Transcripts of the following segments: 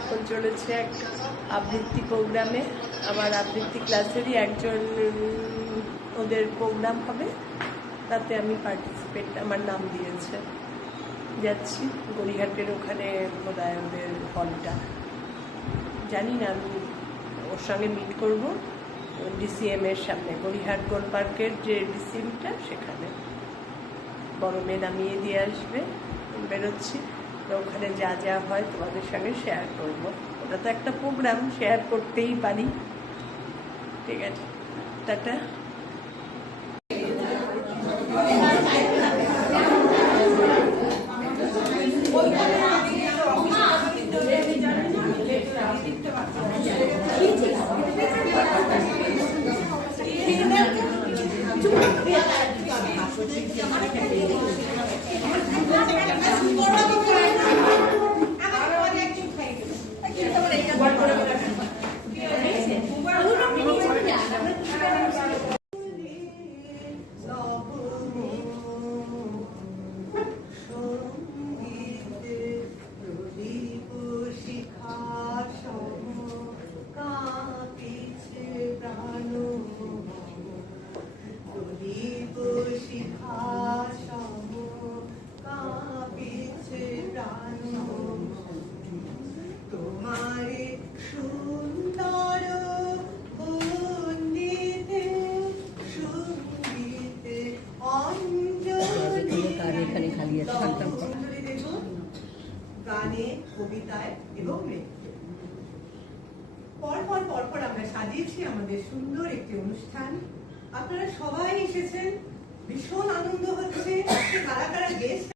এখন চলেছে এক আবৃত্তি প্রোগ্রামে, আমার আবৃত্তি ক্লাসেরই একজন ওদের প্রোগ্রাম হবে, তাতে আমি পার্টিসিপেট, আমার নাম দিয়েছে। যাচ্ছি গড়িয়াহাটের ওখানে বোধহয় ওদের হলটা, জানি না, আমি ওর সঙ্গে মিট করবো ডিসিএম এর সামনে, গড়িয়াহাট গোল পার্কের যে ডিসিএমটা সেখানে। বড় মেয়ে নামিয়ে দিয়ে আসবে, বেরোচ্ছি। তো ওখানে যা যা হয় তোমাদের সঙ্গে শেয়ার করবো। ওটা তো একটা প্রোগ্রাম, শেয়ার করতেই পারি। ঠিক আছে, টাটা। গানে, কবিতায় এবং নৃত্যে পরপর আমরা সাজিয়েছি আমাদের সুন্দর একটি অনুষ্ঠান। আপনারা সবাই এসেছেন, ভীষণ আনন্দ হচ্ছে। কারা কারা গেস্ট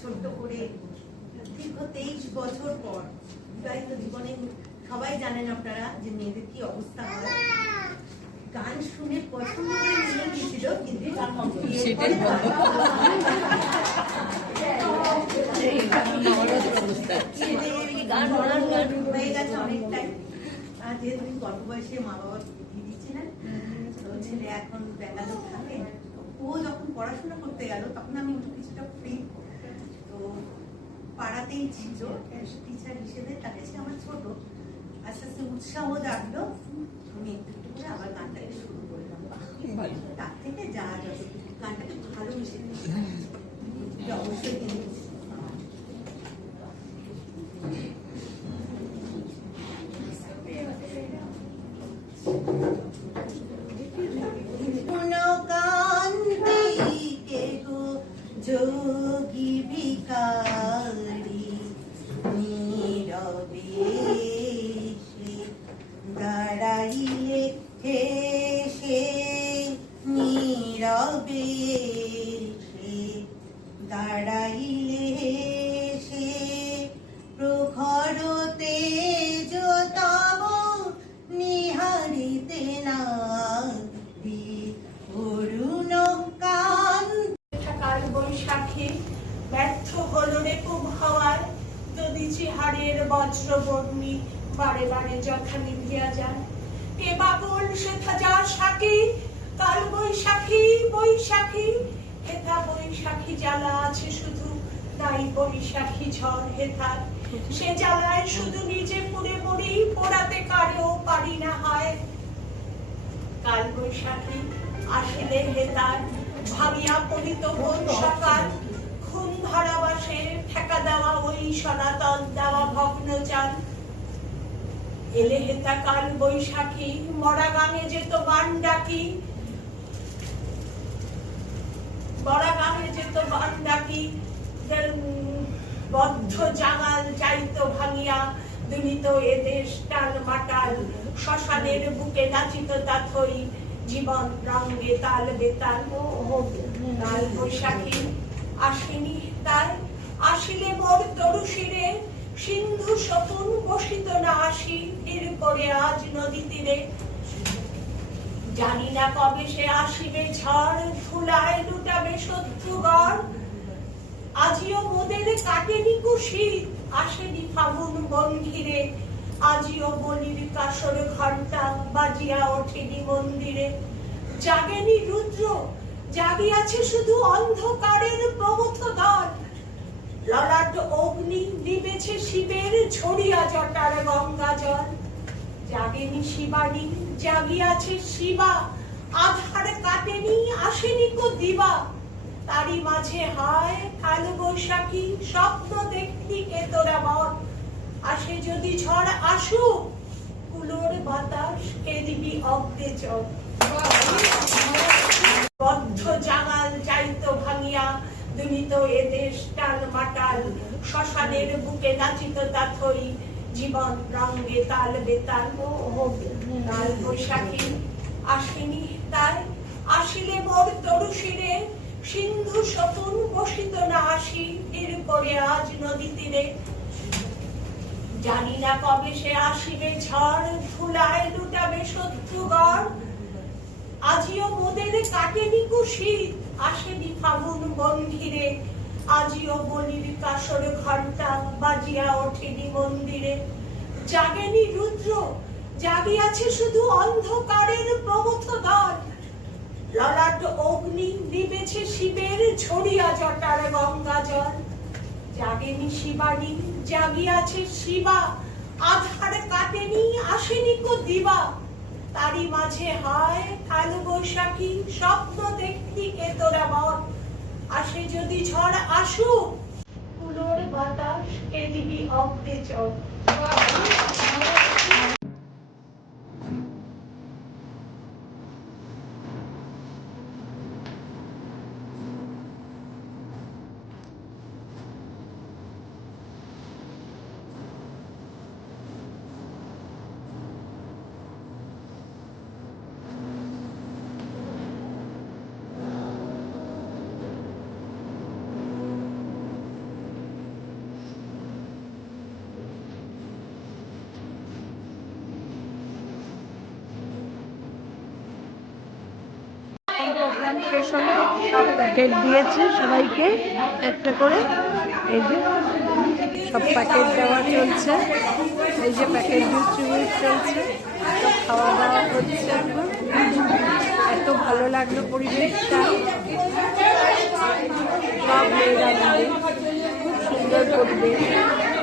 ছোট্ট করে দীর্ঘ 23 বছর পর বিবাহিত জীবনে সবাই জানেন আপনারা যে মেয়েদের কি অবস্থা হয়। গান শুনে পছন্দ করে নিয়ে গেছিল, কিন্তু হয়ে গেছে অনেকটাই। যেহেতু অল্প বয়সে মা বাবা দিয়ে দিচ্ছিলেন, ছেলে এখন ব্যাঙ্গালোর থাকে। ও যখন পড়াশোনা করতে গেল তখন আমি কিছুটা ফ্রি, তো পাড়াতেই ছিল টিচার হিসেবে। তার কাছে আমার ছোট, আস্তে আস্তে উৎসাহ জাগলো, আমি একটু একটু করে আবার গানটাকে শুরু করলাম। তার থেকে যা গানটাকে ভালোবেসে অবশ্যই কিন্তু যোগী ভিখারি নীরবে দাঁড়াইলে হেসে, নীরবে দাঁড়াইলে হেসে, প্রখর তেজ তব নিহারিতে না অরুণ কান। বৈশাখী ব্যর্থ হলো রে খুব হওয়ায়, যদি চিহারের বজ্রবর্ণী বারে বারে যথা নিভিয়া যায়। কে বাবুল সেথা যা সাকি, কাল বৈশাখী বৈশাখী, হেথা বৈশাখী জ্বালা আছে শুধু, তাই বৈশাখী ঝড় হেথার। সে জ্বালায় শুধু নিজে পুড়ে মরি, পোড়াতে কারেও পারি না হয়। কাল বৈশাখী আসিলে হেতার, ভাবিয়া পড়িত ভোর সকাল, খুন ধরা বাসে ঠেকা দেওয়া ওই সনাতন দেওয়া ভগ্ন চাল। এলে হেতা কাল বৈশাখী, মরা গানে যেত গান ডাকি, মরা গানে যেত গান ডাকি, বদ্ধ জাগাল যাইত ভাঙিয়া, দুলিত এদেশ টাল মাটাল, শ্মশানের বুকে নাচিত তাথই, জীবন রঙ্গে তাল বেতাল। কাল বৈশাখী আসেনি তাই, আসিলে সিন্ধু স্বপন বসিত না আসি ধীর করে আজ নদী তীরে। জানি না কবে সে আসিবে ঝড়, ধুলায় লুটাবে শত্রুগড়। আজিও মোদের কাটেনি কুশীত, আসেনি ফাগুন বন ঘিরে। আজিও বলির কাসর ঘণ্টা বাজিয়া ওঠেনি মন্দিরে। জাগেনি রুদ্র, জাগিয়াছে শুধু অন্ধকারের প্রমথ দল। ললাট অগ্নি নিবেছে শিবের ঝরিয়া জটার গঙ্গা জল। জাগেনি শিবানী, জাগিয়াছে শিবা, আধার কাটেনি আসেনি কো দিবা। তারি মাঝে হায় কাল বৈশাখী, স্বপ্ন দেখলি কে তোরা বল। আসে যদি ঝড় আসুক, কুলোর বাতাস কে দিবি অগ্নে চল। বদ্ধ জাগাল যাইতো ভাঙিয়া, দুনিত এ দেশ টাল মাটাল। শ্মশানের বুকে নাচিত তাথই, জীবন রঙ্গে তাল বেতাল। কাল বৈশাখী আসেনি তাই, আসিলে মোর তরু শিরে। সিন্ধু স্বপন বসিত না আসি ধীর করে আজ নদী তীরে। জানি না কবে সে আসিবে ঝড়, ধুলায় লুটাবে শত্রুগড়। আজিও মোদের কাটেনি কুশীত, আসেনি ফাগুন বন ঘিরে। আজিও বলির কাসর ঘণ্টা বাজিয়া ওঠেনি মন্দিরে। জাগেনি রুদ্র, জাগিয়াছে শুধু অন্ধকারের প্রমথ দল। ললাট অগ্নি নিবেছে শিবের ঝরিয়া জটার গঙ্গা জল। জাগেনি শিবানী, জাগিয়াছে শিবা, আধার কাটেনি আসেনি কো দিবা। তারি মাঝে হায় কাল বৈশাখী, স্বপ্ন দেখলি কে তোরা বল। আসে যদি ঝড় আসুক, কুলোর বাতাস কে দিবি অগ্নে চল। প্রোগ্রাম শেষ হলো, সব প্যাকেট দিয়েছে সবাইকে একটা করে। এই যে সব প্যাকেট দেওয়া চলছে, এই যে প্যাকেট ডিস্ট্রিবিউট চলছে, সব খাওয়া দাওয়া হচ্ছে এখন। এত ভালো লাগলো পরিবেশটা, সব মেয়েরা মিলে, খুব সুন্দর পরিবেশ।